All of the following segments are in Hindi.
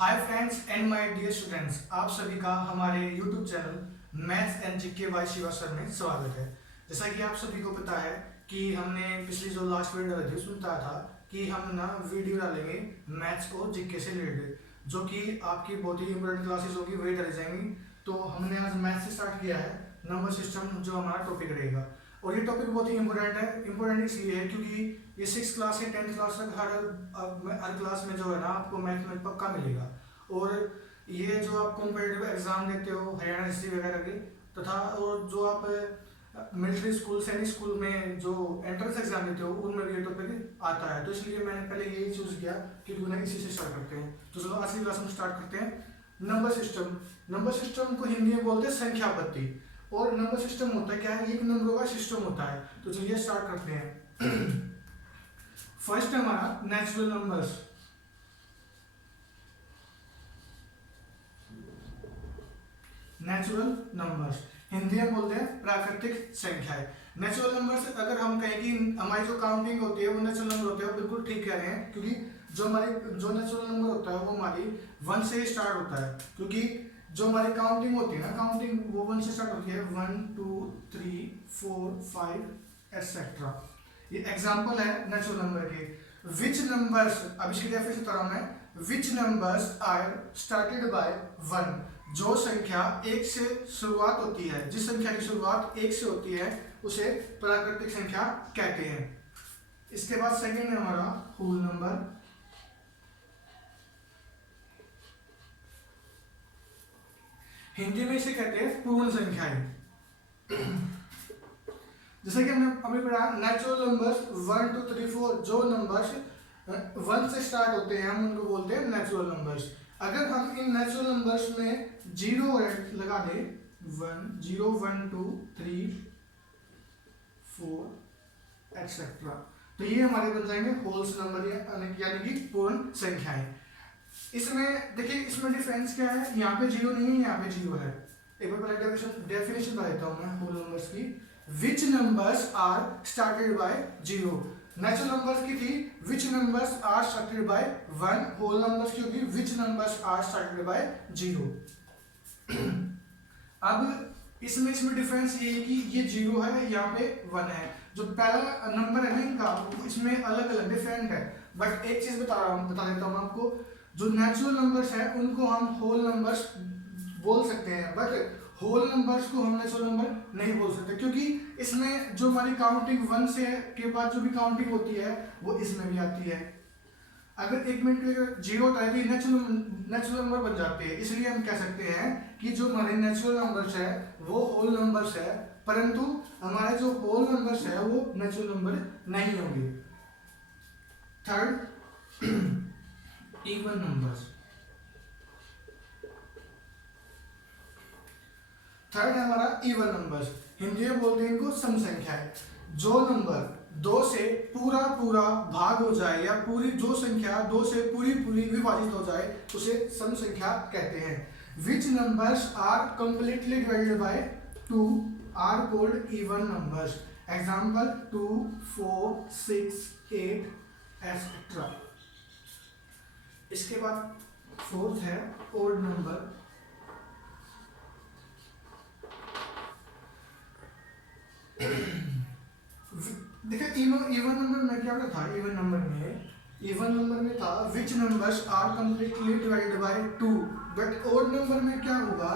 Hi friends and my dear students, आप सभी का हमारे YouTube channel maths and GK by Shiva sir में स्वागत है। जैसा कि आप सभी को पता है कि हमने पिछली जो लास्ट वीडियो डाली थी उसमें बताया था कि हम ना वीडियो डालेंगे मैथ्स और जीके से रिलेटेड, जो कि आपकी बहुत ही इंपॉर्टेंट क्लासेस होगी, वही डाली जाएंगी। तो हमने आज मैथ्स से स्टार्ट किया है, नंबर सिस्टम जो हमारा टॉपिक रहेगा। और ये टॉपिक बहुत ही इंपॉर्टेंट है। इंपॉर्टेंट इसलिए है क्योंकि ये 6 क्लास से 10th क्लास तक हर क्लास में जो है ना आपको मैथ में पक्का मिलेगा। और ये जो आप कॉम्पिटिटिव एग्जाम देते हो हरियाणा हिस्ट्री वगैरह की, तथा और जो आप मिलिट्री स्कूल सैनिक स्कूल में जो एंट्रेंस एग्जाम देते हो उनमें भी ये टॉपिक आता है। तो इसलिए मैंने पहले यही चूज किया कि क्यों ना इसी से स्टार्ट करते हैं। तो चलो आज की क्लास में स्टार्ट करते हैं। Number system. नंबर सिस्टम को हिंदी में बोलते हैं संख्या पद्धति। और नंबर सिस्टम होता है क्या है, एक नंबरों का सिस्टम होता है। तो चलिए स्टार्ट करते हैं। फर्स्ट है हमारा natural numbers. Natural numbers Hindi में बोलते हैं प्राकृतिक संख्याएं। नेचुरल नंबर्स अगर हम कहें कि हमारी जो काउंटिंग होती है वो नेचुरल नंबर होते हैं, बिल्कुल ठीक कह रहे हैं, क्योंकि जो नेचुरल नंबर होता है वो हमारी 1 से स्टार्ट होता है। क्योंकि जो हमारी काउंटिंग होती है ना, काउंटिंग वो 1 से स्टार्ट होती है, 1 2 3 4 5 एटसेट्रा। ये एग्जांपल है नेचुरल नंबर के। विच नंबर्स, अब इसकी डेफिनेशन बता रहा हूं मैं। विच नंबर्स आर स्टार्टेड बाय 1, जो संख्या 1 से शुरुआत होती है, जिस संख्या की शुरुआत 1 से होती है उसे प्राकृतिक संख्या कहते हैं। इसके बाद सेकंड है हमारा होल नंबर। हिंदी में इसे कहते हैं पूर्ण संख्याएं। जैसे कि हमने अभी पढ़ा नेचुरल नंबर्स 1 2 3 4, जो नंबर्स 1 से स्टार्ट होते हैं हम उनको बोलते हैं नेचुरल नंबर्स। अगर हम इन नेचुरल नंबर्स में 0 लगा दें, 1 0 1 2 3 4 एटसेट्रा, तो ये हमारे बन जाएंगे होल्स नंबर, यानी कि पूर्ण संख्याएं। इसमें देखिए, इसमें डिफरेंस क्या है, यहाँ पे 0 नहीं है, यहाँ पे 0 है। एक बार पहले डेफिनेशन बता देता हूँ मैं होल नंबर्स की। Which numbers are started by 0। Natural numbers की थी which numbers are started by 1, whole numbers की होगी which numbers are started by 0। अब इसमें डिफरेंस ये है कि ये 0 है, यहाँ पे 1 है। जो पहला नंबर है ना इनका, इसमें अलग अलग डिफरेंट है। बट एक चीज बता देता हूँ आपको, जो नेचुरल नंबर्स है उनको हम होल नंबर्स बोल सकते हैं, बट होल नंबर्स को हम नेचुरल नंबर नहीं बोल सकते, क्योंकि इसमें जो हमारी काउंटिंग 1 से के बाद जो भी काउंटिंग होती है वो इसमें भी आती है। अगर 1 मिनट के लिए 0 होता है तो नेचुरल नंबर बन जाते हैं। इसलिए हम कह सकते हैं कि जो हमारे नेचुरल नंबर्स है वो होल नंबर्स है, परंतु हमारे जो होल नंबर्स है वो नेचुरल नंबर नहीं होंगे। Third, even numbers. थर्ड है हमारा इवन नंबर्स। हिंदी में बोलते हैं इनको सम संख्याएं। जो नंबर 2 से पूरा भाग हो जाए, या जो संख्या 2 से पूरी विभाजित हो जाए उसे सम संख्या कहते हैं। Which numbers are completely divided by 2 are called even numbers. Example 2 4 6 8 etcetera. इसके बाद फोर्थ है ओड नंबर। देखिए इवन नंबर में क्या था, इवन नंबर में था which numbers are completely divided by 2। But odd number में क्या होगा,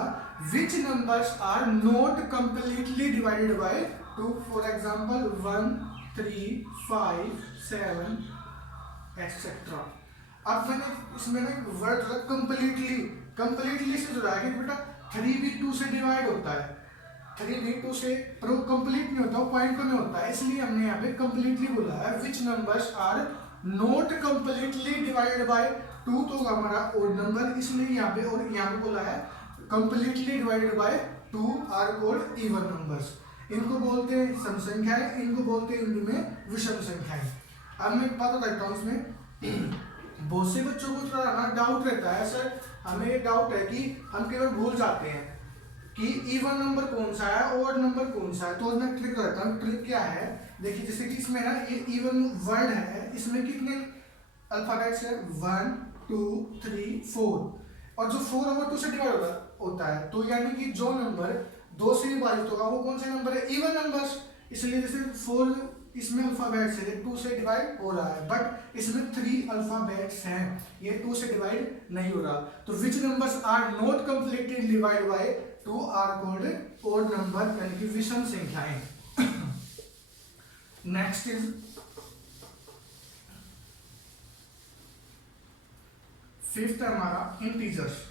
which numbers are not completely divided by 2। For example 1 3 5 7 etcetera. अब मैंने इसमें ना वर्ड कंप्लीटली से जुड़ा है कि बेटा 3 भी 2 से डिवाइड होता है, 3 भी 2 से, पर वो कंप्लीट नहीं होता, वो पॉइंट में होता है, इसलिए हमने यहाँ पे कंप्लीटली बोला है। Which numbers are not completely divided by 2, तो हमारा ओड नंबर, इसलिए यहाँ पे बोला है completely divided by 2 are called even numbers. इनको बोलते हैं सम संख्याएं, इनको बोलते हैं हिंदी में विषम संख्याएं। अब मैं बात करता हूँ इसमें बहुत से बच्चों को थोड़ा ना डाउट रहता है, सर हमें ये डाउट है कि हम केवल भूल जाते हैं कि इवन नंबर कौन सा है, ऑड नंबर कौन सा है। तो मैं ट्रिक करता हूँ। ट्रिक क्या है, देखिए जैसे कि इसमें ना ये इवन वर्ड है, इसमें कितने अल्फाबेट्स है, 1 2 3 4 और जो 4/2 से डिवाइड होता है, तो यानी कि जो नंबर 2 से विभाजित होगा वो कौन से नंबर है? Even numbers. इसलिए जैसे 4 इसमें अल्फाबेट्स है, 2 से डिवाइड हो रहा है, बट इसमें 3 अल्फाबेट्स हैं, ये 2 से डिवाइड नहीं हो रहा। तो which numbers are not completely divide by 2 are called odd number, यानी कि विषम संख्याएं। नेक्स्ट इज फिफ्थ हमारा integers.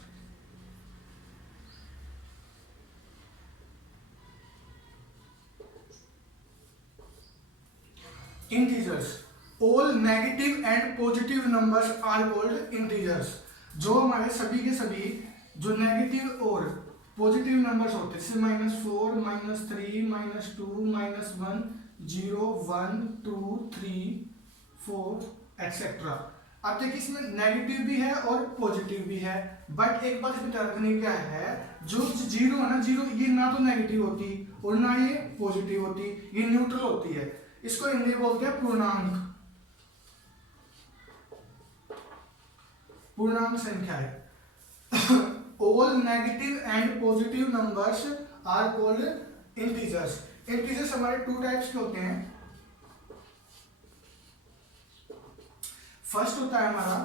Integers, all negative and positive numbers are called integers. जो हमारे सभी के सभी जो नेगेटिव और पॉजिटिव नंबर्स होते हैं, जैसे -4 -3 -2 -1 0 1 2 3 4 एक्सेट्रा। अब देखिए इसमें नेगेटिव भी है और पॉजिटिव भी है, बट एक बात इसमें ध्यान रखने क्या है, जो जीरो है ना, जीरो ये ना तो नेगेटिव होती और ना ये पॉजिटिव होती, ये न्यूट्रल होती है। इसको हिंदी बोलते हैं पूर्णांक, पूर्णांक संख्याएं। All negative and positive numbers are called integers. Integers हमारे 2 टाइप्स के होते हैं। फर्स्ट होता है हमारा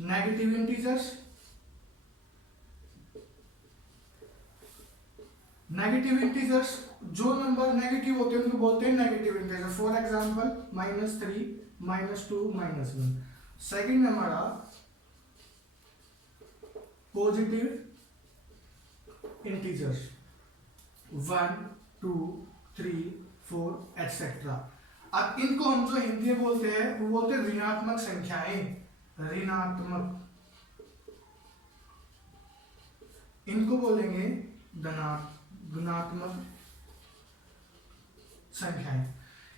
नेगेटिव इंटीजर्स। नेगेटिव इंटीजर्स, जो नंबर नेगेटिव होते हैं उनको बोलते हैं negative integer. For example -3 -2 -1। Second हमारा पॉजिटिव इंटीजर्स 1 2 3 4 एक्सेट्रा। अब इनको हम जो हिंदी में बोलते हैं वो बोलते हैं ऋणात्मक संख्याएं, ऋणात्मक। इनको बोलेंगे धनात्मक संख्याएं।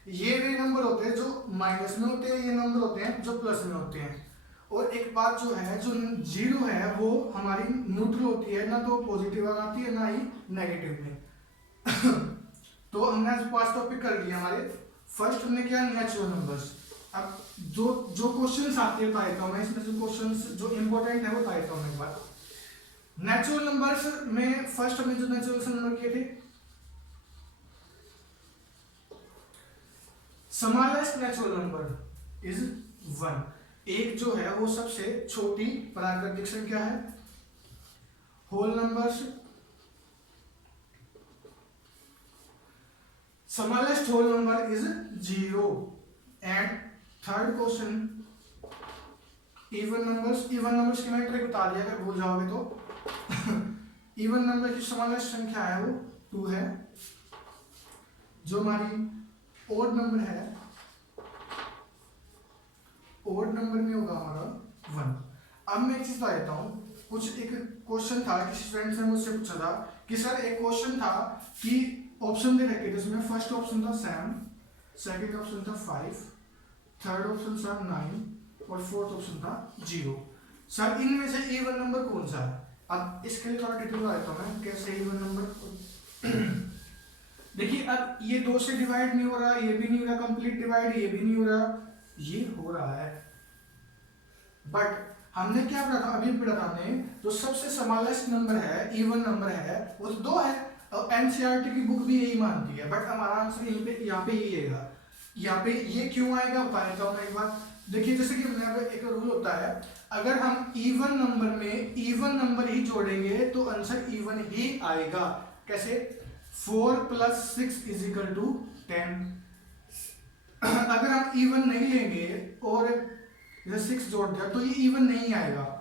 ये वे नंबर होते हैं जो माइनस में होते हैं, ये नंबर होते हैं जो प्लस में होते हैं। और एक बात जो है, जो जीरो है वो हमारी न्यूट्रल होती है, ना तो पॉजिटिव आती है ना ही नेगेटिव में। तो हमने आज 5 टॉपिक कर लिए हमारे। फर्स्ट हमने किया नेचुरल नंबर्स। अब जो क्वेश्चंस आते हैं बताता हूं मैं, इसमें जो क्वेश्चंस जो इंपॉर्टेंट है वो बताता हूं एक बार। नेचुरल नंबर्स में फर्स्ट हमने जो नेचुरल नंबर किए थे, स्मॉलेस्ट नेचुरल नंबर इज 1। एक जो है वो सबसे छोटी प्राकृतिक संख्या है। Whole numbers, smallest whole number is 0। And third question even numbers. Even numbers की मैंने ट्रिक बता दिया, अगर भूल जाओगे तो। इवन नंबर की स्मॉलेस्ट संख्या है वो 2 है। जो हमारी ओड नंबर है, ओड नंबर में होगा हमारा 1। अब मैं एक चीज बता देता हूँ। कुछ एक क्वेश्चन था, किसी फ्रेंड ने मुझसे पूछा था कि सर एक क्वेश्चन था कि ऑप्शन दे रखे थे, जिसमें फर्स्ट ऑप्शन था 7, सेकंड ऑप्शन था 5, थर्ड ऑप्शन था 9 और फोर्थ ऑप्शन था 0। सर इनमें से इवन नंबर कौन सा है? अब इसके लिए थोड़ा डिटेल बताता हूँ मैं कैसे इवन नंबर। देखिए अब ये 2 से डिवाइड नहीं हो रहा, ये भी नहीं हो रहा कंप्लीट डिवाइड, ये भी नहीं हो रहा, ये हो रहा है। बट हमने क्या पढ़ा था, अभी पढ़ा था हमने, तो सबसे स्मॉलेस्ट नंबर है, इवन नंबर है, वो तो 2 है। और एनसीईआरटी की बुक भी यही मानती है, बट हमारा आंसर यहाँ पे यही आएगा। यहाँ पे ये क्यों आएगा बता देता हूँ मैं एक बार। देखिए जैसे कि एक रूल होता है, अगर हम इवन नंबर में इवन नंबर ही जोड़ेंगे तो आंसर इवन ही आएगा। कैसे? 4 + 6 = 10। अगर हम इवन नहीं लेंगे और 6 जोड़ दिया तो ये इवन नहीं आएगा।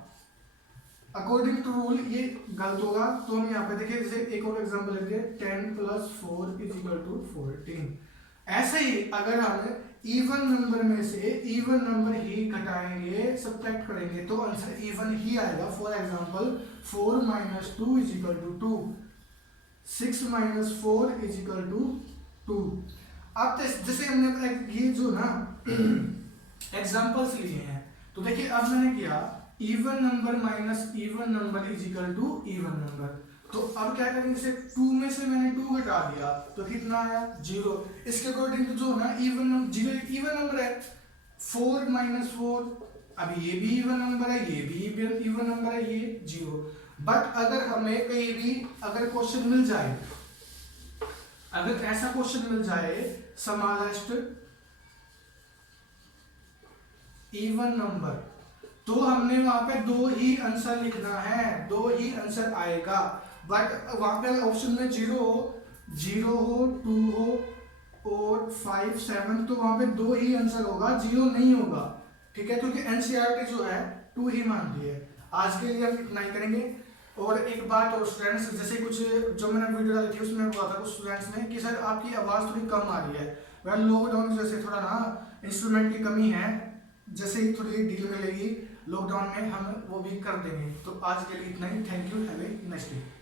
अकॉर्डिंग टू रूल ये गलत होगा। तो हम यहाँ पे देखिए, जैसे एक और एग्जांपल लेते हैं, 10 + 4 = 14। ऐसे ही अगर हम इवन नंबर में से इवन नंबर ही घटाएंगे, सब्ट्रैक्ट करेंगे, तो आंसर इवन ही आएगा। For example 4 - 2 = 2, 6 - 4 = 2। अब जैसे हमने ये जो ना एग्जांपल्स लिए हैं, तो देखिए अब मैंने किया even number minus even number = even number. तो अब क्या करेंगे, जैसे 2 में से मैंने 2 घटा दिया तो कितना आया? 0। इसके अकॉर्डिंग तो जो ना इवन नंबर 0 इवन नंबर है। 4 - 4 अब ये भी इवन नंबर है, ये भी इवन नंबर है, ये 0। बट अगर हमें कहीं भी अगर क्वेश्चन मिल जाए, अगर ऐसा क्वेश्चन मिल जाए स्मॉलेस्ट इवन नंबर, तो हमने वहां पे 2 ही आंसर लिखना है, 2 ही आंसर आएगा। बट वहां पे ऑप्शन में 0 हो, 2 हो और 5 7, तो वहां पे 2 ही आंसर होगा, 0 नहीं होगा। ठीक है, क्योंकि एनसीईआरटी जो है 2 ही मानती है। आज के लिए हम इतना ही करेंगे। और एक बात और स्टूडेंट्स, जैसे कुछ जो मैंने वीडियो डाली थी उसमें बोला था कुछ स्टूडेंट्स ने कि सर आपकी आवाज़ थोड़ी कम आ रही है। वह लॉकडाउन की वजह से थोड़ा ना इंस्ट्रूमेंट की कमी है, जैसे ही थोड़ी डील मिलेगी लॉकडाउन में हम वो भी कर देंगे। तो आज के लिए इतना ही। Thank you, have a nice day.